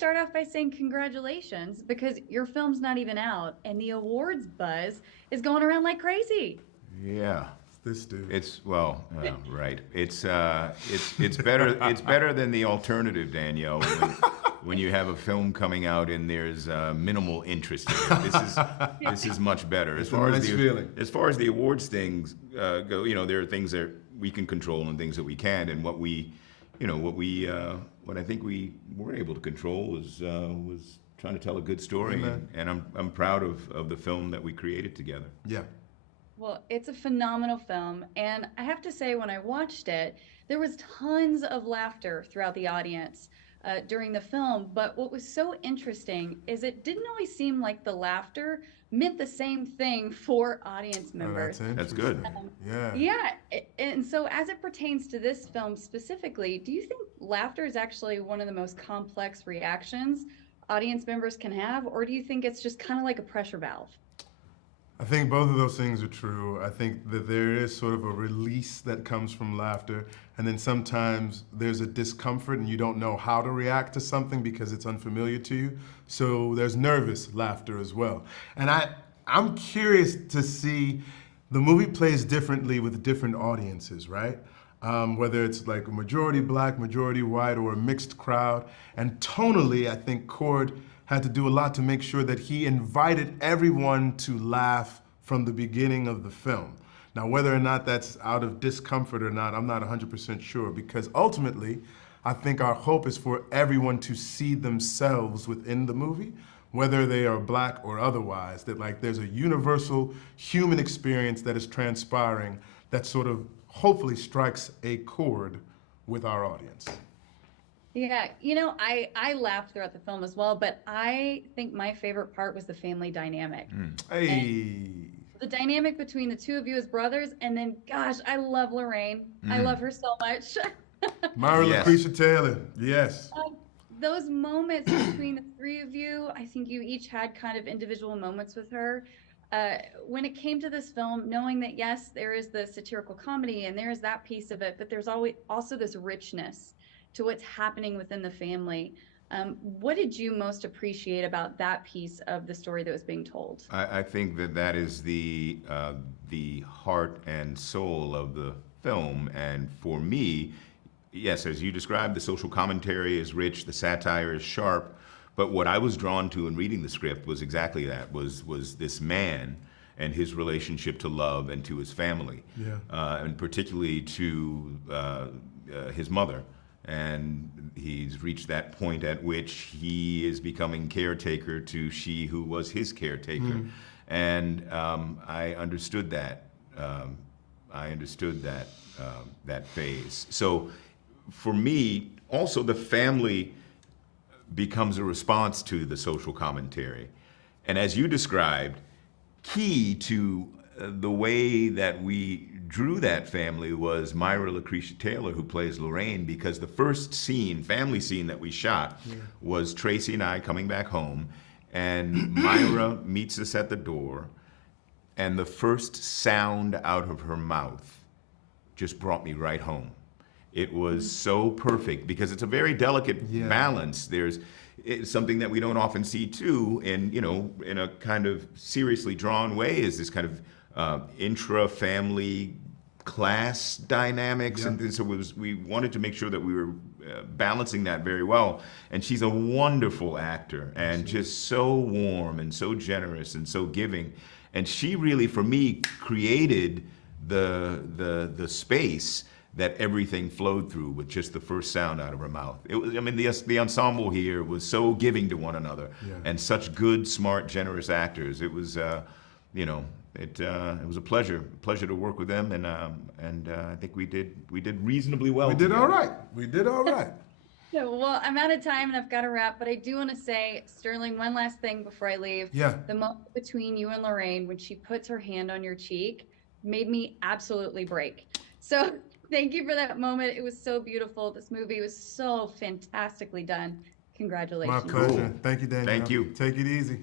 start off by saying congratulations because your film's not even out and the awards buzz is going around like crazy. Yeah. This dude. It's well, right. It's better. It's better than the alternative, Danielle. When you have a film coming out and there's minimal interest in it, this is much better. It's a nice feeling. As far as the awards things go, there are things that we can control and things that we can't, and what I think we were able to control was trying to tell a good story, and I'm proud of the film that we created together. Yeah. Well, it's a phenomenal film, and I have to say, when I watched it, there was tons of laughter throughout the audience during the film. But what was so interesting is it didn't always seem like the laughter meant the same thing for audience members. Oh, that's good. Yeah. Yeah, and so as it pertains to this film specifically, do you think laughter is actually one of the most complex reactions audience members can have, or do you think it's just kind of like a pressure valve? I think both of those things are true. I think that there is sort of a release that comes from laughter, and then sometimes there's a discomfort and you don't know how to react to something because it's unfamiliar to you. So there's nervous laughter as well. And I'm curious to see, the movie plays differently with different audiences, right? Whether it's like a majority black, majority white, or a mixed crowd. And tonally, I think Cord had to do a lot to make sure that he invited everyone to laugh from the beginning of the film. Now, whether or not that's out of discomfort or not, I'm not 100% sure, because ultimately, I think our hope is for everyone to see themselves within the movie, whether they are black or otherwise, that like there's a universal human experience that is transpiring that sort of hopefully strikes a chord with our audience. Yeah, I laughed throughout the film as well, but I think my favorite part was the family dynamic. Hey. And the dynamic between the two of you as brothers, and then, gosh, I love Lorraine. I love her so much. Myra Yes. Lucretia Taylor, yes. Those moments between the three of you, I think you each had kind of individual moments with her. When it came to this film, knowing that, yes, there is the satirical comedy and there is that piece of it, but there's always also this richness to what's happening within the family. What did you most appreciate about that piece of the story that was being told? I think that is the heart and soul of the film, and for me, yes, as you described, the social commentary is rich, the satire is sharp, but what I was drawn to in reading the script was exactly that, was this man and his relationship to love and to his family, and particularly to his mother. And he's reached that point at which he is becoming caretaker to she who was his caretaker. And I understood that. That phase. So for me, also the family becomes a response to the social commentary. And as you described, key to the way that we drew that family was Myra Lucretia Taylor, who plays Lorraine, because the first family scene that we shot was Tracy and I coming back home, and Myra meets us at the door, and the first sound out of her mouth just brought me right home. It was so perfect because it's a very delicate balance. It's something that we don't often see too, in a kind of seriously drawn way, is this kind of intra-family class dynamics, and so we wanted to make sure that we were balancing that very well. And she's a wonderful actor and just so warm and so generous and so giving. And she really, for me, created the space that everything flowed through with just the first sound out of her mouth. It was, the ensemble here was so giving to one another, and such good, smart, generous actors. It was, it was a pleasure to work with them, and I think we did reasonably well. We did all right. We did all right. So, well, I'm out of time and I've got to wrap, but I do want to say, Sterling, one last thing before I leave. Yeah. The moment between you and Lorraine, when she puts her hand on your cheek, made me absolutely break. So thank you for that moment. It was so beautiful. This movie was so fantastically done. Congratulations. My pleasure. Thank you, Daniel. Thank you. Take it easy.